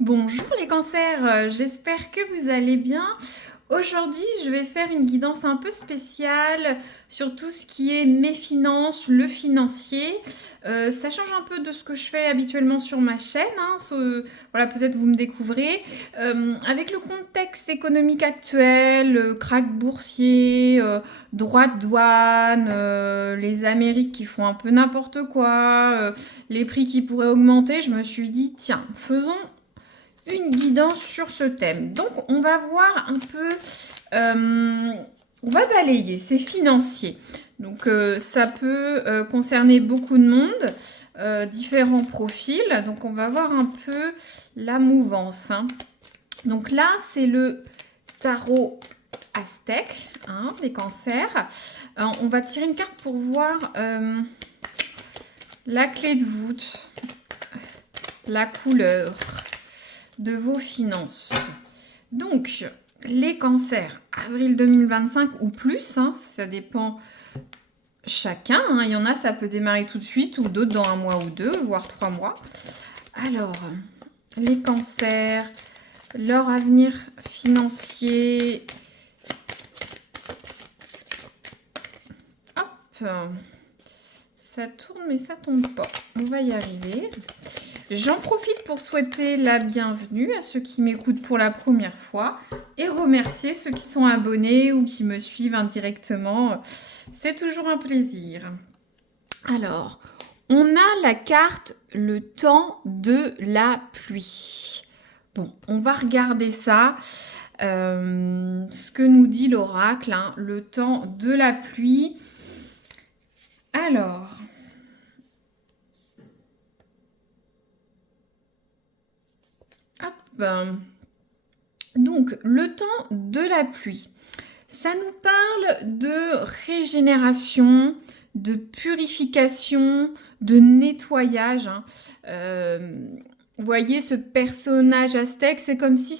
Bonjour les cancers, j'espère que vous allez bien. Aujourd'hui, je vais faire une guidance un peu spéciale sur tout ce qui est mes finances, le financier. Ça change un peu de ce que je fais habituellement sur ma chaîne, hein, voilà, peut-être vous me découvrez. Avec le contexte économique actuel, krach boursier, droits de douane, les Amériques qui font un peu n'importe quoi, les prix qui pourraient augmenter, je me suis dit, tiens, faisons une guidance sur ce thème. Donc, on va voir un peu, on va balayer, c'est financier. Donc, ça peut concerner beaucoup de monde, différents profils. Donc, on va voir un peu la mouvance, hein. Donc là, c'est le tarot aztèque, hein, des cancers. On va tirer une carte pour voir la clé de voûte, la couleur de vos finances. Donc, les cancers, avril 2025 ou plus, hein, ça dépend chacun, hein. Il y en a, ça peut démarrer tout de suite, ou d'autres dans un mois ou deux, voire 3 mois. Alors, les cancers, leur avenir financier. Hop, ça tourne mais ça tombe pas. On va y arriver. J'en profite pour souhaiter la bienvenue à ceux qui m'écoutent pour la première fois et remercier ceux qui sont abonnés ou qui me suivent indirectement. C'est toujours un plaisir. Alors, on a la carte le temps de la pluie. Bon, on va regarder ça. Ce que nous dit l'oracle, hein, le temps de la pluie. Alors, donc, le temps de la pluie, ça nous parle de régénération, de purification, de nettoyage, hein. Vous voyez, ce personnage aztèque, c'est comme si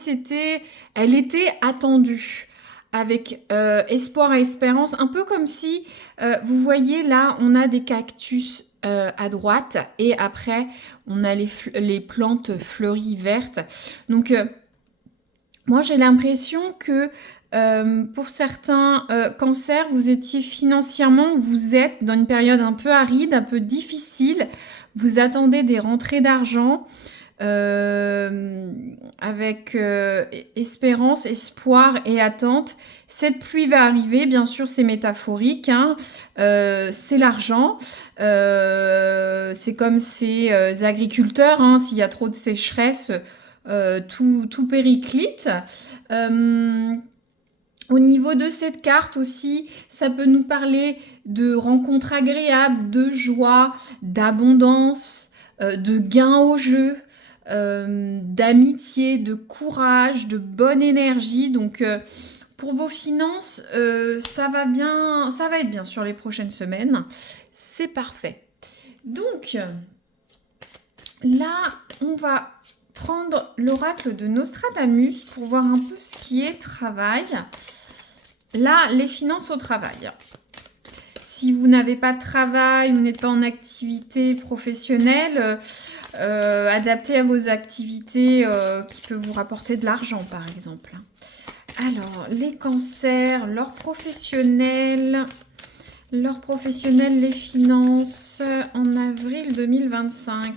elle était attendue avec espoir et espérance, un peu comme si, vous voyez là, on a des cactus à droite et après, on a les plantes fleuries vertes. Donc, moi, j'ai l'impression que pour certains cancers, vous étiez financièrement, vous êtes dans une période un peu aride, un peu difficile. Vous attendez des rentrées d'argent avec espérance, espoir et attente. Cette pluie va arriver, bien sûr, c'est métaphorique, hein. C'est l'argent. C'est comme ces agriculteurs, hein, s'il y a trop de sécheresse, tout périclite. Au niveau de cette carte aussi, ça peut nous parler de rencontres agréables, de joie, d'abondance, de gains au jeu, d'amitié, de courage, de bonne énergie. Donc, pour vos finances, ça va être bien sur les prochaines semaines. C'est parfait. Donc, là, on va prendre l'oracle de Nostradamus pour voir un peu ce qui est travail. Là, les finances au travail. Si vous n'avez pas de travail, vous n'êtes pas en activité professionnelle, adaptez à vos activités qui peuvent vous rapporter de l'argent, par exemple. Alors, les cancers, leurs professionnels, les finances en avril 2025.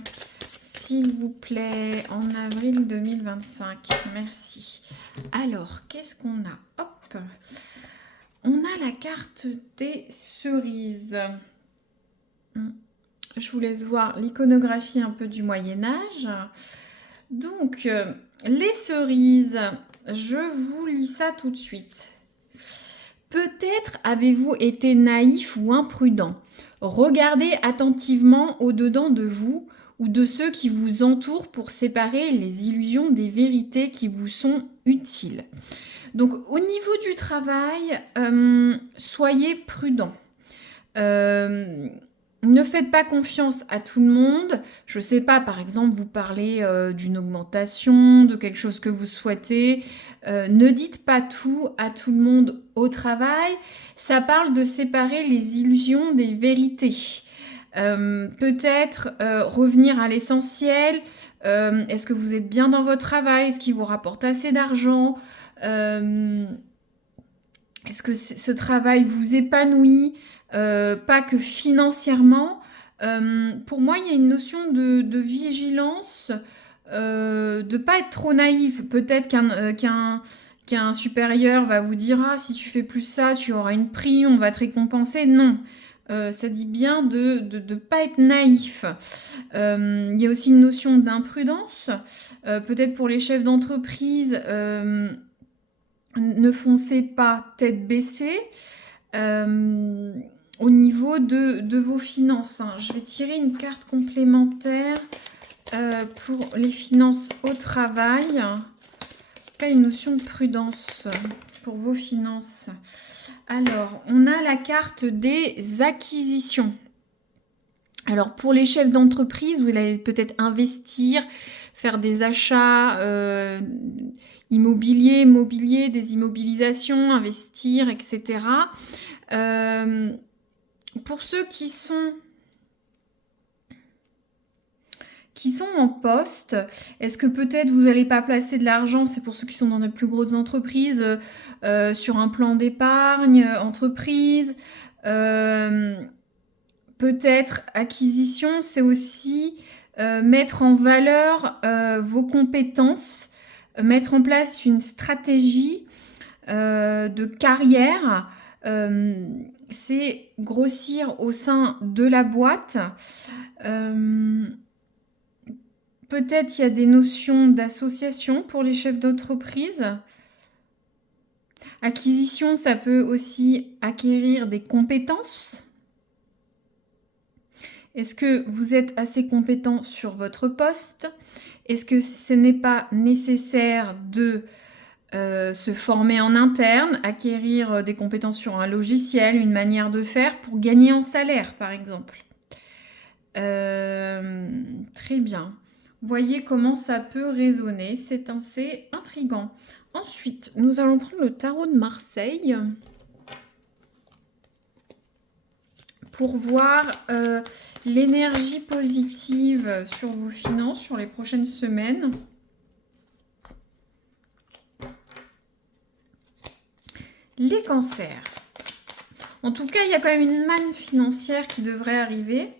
S'il vous plaît, en avril 2025. Merci. Alors, qu'est-ce qu'on a? Hop. On a la carte des cerises. Je vous laisse voir l'iconographie un peu du Moyen-Âge. Donc, les cerises, je vous lis ça tout de suite. Peut-être avez-vous été naïf ou imprudent. Regardez attentivement au-dedans de vous ou de ceux qui vous entourent pour séparer les illusions des vérités qui vous sont utiles. Donc, au niveau du travail, soyez prudent. Ne faites pas confiance à tout le monde. Je ne sais pas, par exemple, vous parlez d'une augmentation, de quelque chose que vous souhaitez. Ne dites pas tout à tout le monde au travail. Ça parle de séparer les illusions des vérités. Peut-être revenir à l'essentiel, Est-ce que vous êtes bien dans votre travail? Est-ce qu'il vous rapporte assez d'argent? Est-ce que ce travail vous épanouit? Pas que financièrement. Pour moi, il y a une notion de vigilance, de ne pas être trop naïf. Peut-être qu'un supérieur va vous dire: ah, si tu fais plus ça, tu auras une prime, on va te récompenser. Non. Ça dit bien de ne pas être naïf. Il y a aussi une notion d'imprudence. Peut-être pour les chefs d'entreprise, ne foncez pas tête baissée. Au niveau de vos finances, hein. Je vais tirer une carte complémentaire pour les finances au travail. Là, une notion de prudence pour vos finances. Alors, on a la carte des acquisitions. Alors, pour les chefs d'entreprise, vous allez peut-être investir, faire des achats immobiliers, mobiliers, des immobilisations, investir, etc. Pour ceux qui sont en poste, est-ce que peut-être vous n'allez pas placer de l'argent, c'est pour ceux qui sont dans les plus grosses entreprises, sur un plan d'épargne, entreprise, peut-être acquisition, c'est aussi mettre en valeur vos compétences, mettre en place une stratégie de carrière, c'est grossir au sein de la boîte. Peut-être il y a des notions d'association pour les chefs d'entreprise. Acquisition, ça peut aussi acquérir des compétences. Est-ce que vous êtes assez compétent sur votre poste? Est-ce que ce n'est pas nécessaire de se former en interne, acquérir des compétences sur un logiciel, une manière de faire pour gagner en salaire, par exemple? Très bien. Voyez comment ça peut résonner, c'est assez intriguant. Ensuite, nous allons prendre le tarot de Marseille pour voir l'énergie positive sur vos finances sur les prochaines semaines. Les cancers. En tout cas, il y a quand même une manne financière qui devrait arriver.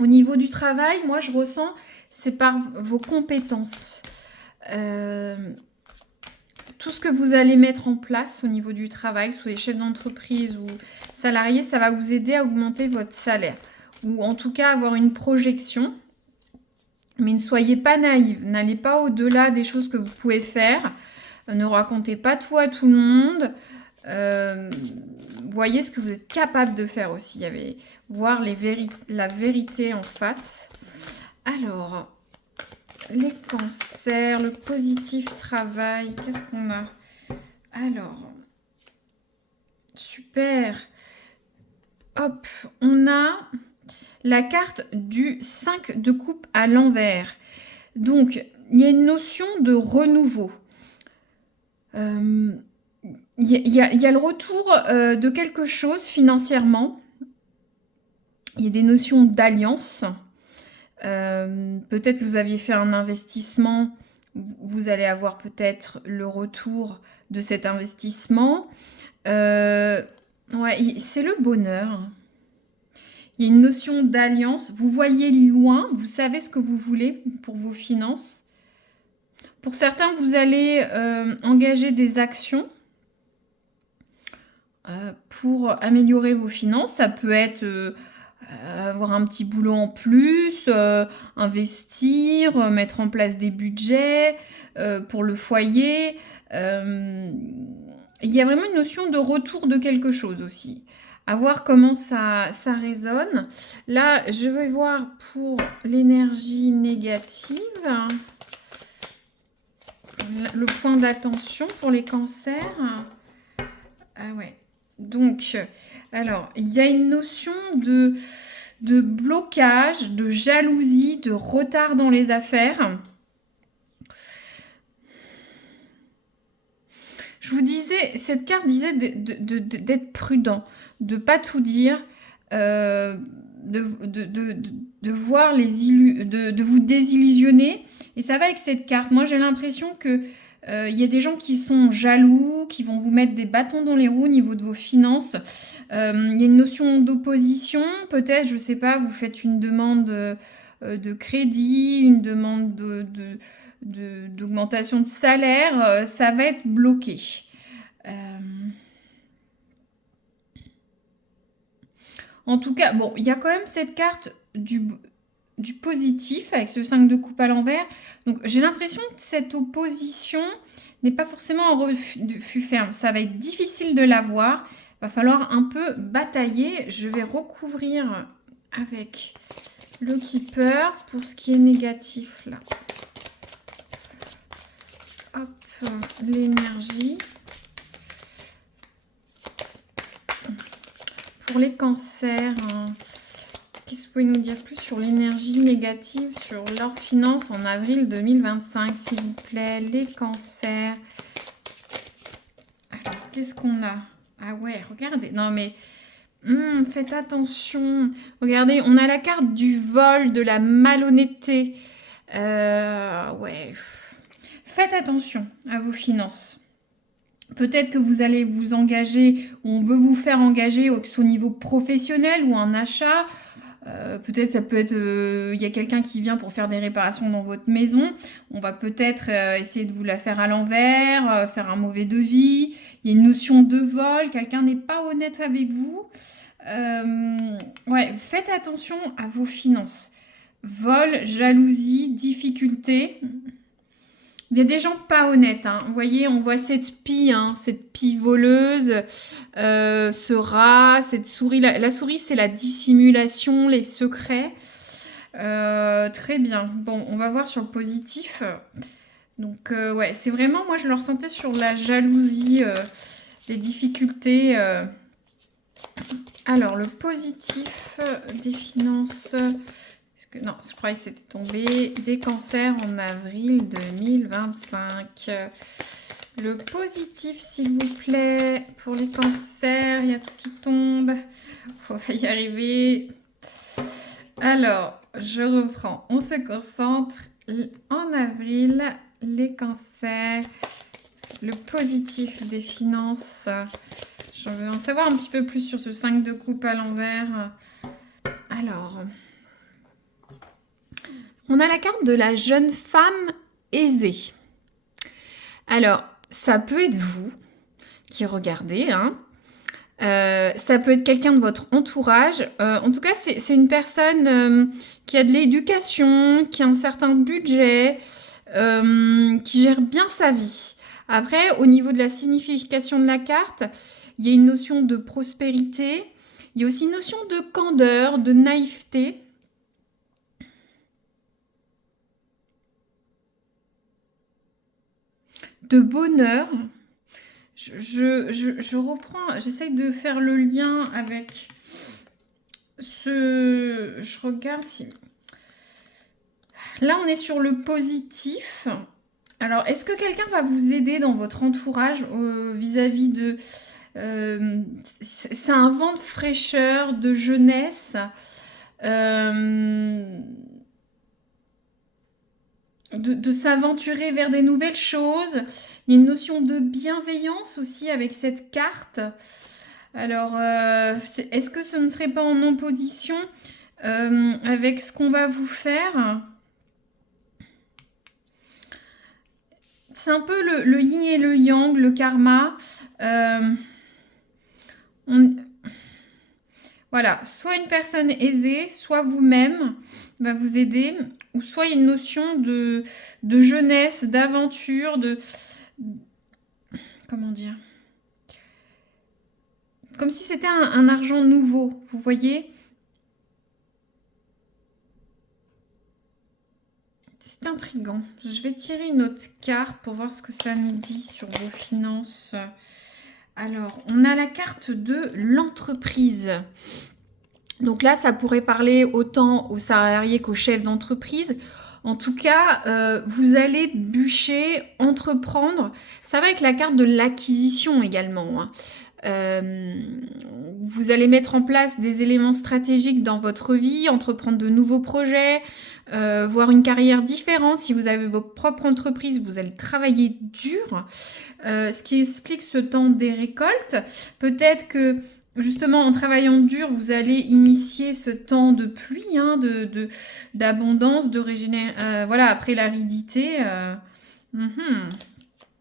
Au niveau du travail, moi, je ressens, c'est par vos compétences. Tout ce que vous allez mettre en place au niveau du travail, sous les chefs d'entreprise ou salariés, ça va vous aider à augmenter votre salaire. Ou en tout cas, avoir une projection. Mais ne soyez pas naïve. N'allez pas au-delà des choses que vous pouvez faire. Ne racontez pas tout à tout le monde. Voyez ce que vous êtes capable de faire aussi. Voir la vérité en face. Alors, les cancers, le positif travail, qu'est-ce qu'on a? Alors, super. Hop, on a la carte du 5 de coupe à l'envers. Donc, il y a une notion de renouveau. Il y a le retour de quelque chose financièrement. Il y a des notions d'alliance. Peut-être que vous aviez fait un investissement. Vous allez avoir peut-être le retour de cet investissement. Ouais, c'est le bonheur. Il y a une notion d'alliance. Vous voyez loin. Vous savez ce que vous voulez pour vos finances. Pour certains, vous allez engager des actions pour améliorer vos finances. Ça peut être avoir un petit boulot en plus, investir, mettre en place des budgets pour le foyer. Il y a vraiment une notion de retour de quelque chose aussi. À voir comment ça résonne. Là, je vais voir pour l'énergie négative. Le point d'attention pour les cancers. Ah ouais. Donc, alors, il y a une notion de blocage, de jalousie, de retard dans les affaires. Je vous disais, cette carte disait d'être prudent, de ne pas tout dire, de voir de vous désillusionner. Et ça va avec cette carte. Moi, j'ai l'impression que il y a des gens qui sont jaloux, qui vont vous mettre des bâtons dans les roues au niveau de vos finances. Il y a une notion d'opposition. Peut-être, je sais pas, vous faites une demande de crédit, une demande d'augmentation de salaire. Ça va être bloqué. Euh, En tout cas, bon, il y a quand même cette carte du positif avec ce 5 de coupe à l'envers. Donc j'ai l'impression que cette opposition n'est pas forcément un refus ferme. Ça va être difficile de l'avoir. Il va falloir un peu batailler. Je vais recouvrir avec le keeper pour ce qui est négatif là. Hop, l'énergie. Pour les cancers, qu'est-ce que vous pouvez nous dire plus sur l'énergie négative, sur leurs finances en avril 2025, s'il vous plaît, les cancers. Alors, qu'est-ce qu'on a? Ah ouais, regardez. Non, mais faites attention. Regardez, on a la carte du vol, de la malhonnêteté. Ouais. Faites attention à vos finances. Peut-être que vous allez vous engager, ou on veut vous faire engager au niveau professionnel ou un achat. Peut-être ça peut être, il y a quelqu'un qui vient pour faire des réparations dans votre maison. On va peut-être essayer de vous la faire à l'envers, faire un mauvais devis. Il y a une notion de vol, quelqu'un n'est pas honnête avec vous. Ouais, faites attention à vos finances. Vol, jalousie, difficulté. Il y a des gens pas honnêtes, hein. Vous voyez, on voit cette pie voleuse, ce rat, cette souris. La souris, c'est la dissimulation, les secrets. Très bien. Bon, on va voir sur le positif. Donc, ouais, c'est vraiment, moi, je le ressentais sur la jalousie, les difficultés. Alors, le positif des finances... Non, je croyais que c'était tombé. Des cancers en avril 2025. Le positif, s'il vous plaît, pour les cancers. Il y a tout qui tombe. On va y arriver. Alors, je reprends. On se concentre. En avril, les cancers. Le positif des finances. Je veux en savoir un petit peu plus sur ce 5 de coupe à l'envers. Alors... On a la carte de la jeune femme aisée. Alors, ça peut être vous qui regardez, hein. Ça peut être quelqu'un de votre entourage. En tout cas, c'est une personne qui a de l'éducation, qui a un certain budget, qui gère bien sa vie. Après, au niveau de la signification de la carte, il y a une notion de prospérité. Il y a aussi une notion de candeur, de naïveté. De bonheur. Je reprends, j'essaye de faire le lien avec ce... Je regarde si... Là, on est sur le positif. Alors, est-ce que quelqu'un va vous aider dans votre entourage vis-à-vis de... c'est un vent de fraîcheur, de jeunesse. De s'aventurer vers des nouvelles choses. Il y a une notion de bienveillance aussi avec cette carte. Alors, est-ce que ce ne serait pas en opposition avec ce qu'on va vous faire? C'est un peu le yin et le yang, le karma. Voilà, soit une personne aisée, soit vous-même va vous aider, ou soit il y a une notion de jeunesse, d'aventure, comment dire? Comme si c'était un argent nouveau, vous voyez? C'est intriguant. Je vais tirer une autre carte pour voir ce que ça nous dit sur vos finances. Alors, on a la carte de l'entreprise. Donc là, ça pourrait parler autant aux salariés qu'aux chefs d'entreprise. En tout cas, vous allez bûcher, entreprendre. Ça va avec la carte de l'acquisition également, hein. Vous allez mettre en place des éléments stratégiques dans votre vie, entreprendre de nouveaux projets, voir une carrière différente. Si vous avez votre propre entreprise, vous allez travailler dur, ce qui explique ce temps des récoltes. Peut-être que justement en travaillant dur, vous allez initier ce temps de pluie, hein, d'abondance, de régénération, voilà, après l'aridité. Mhm.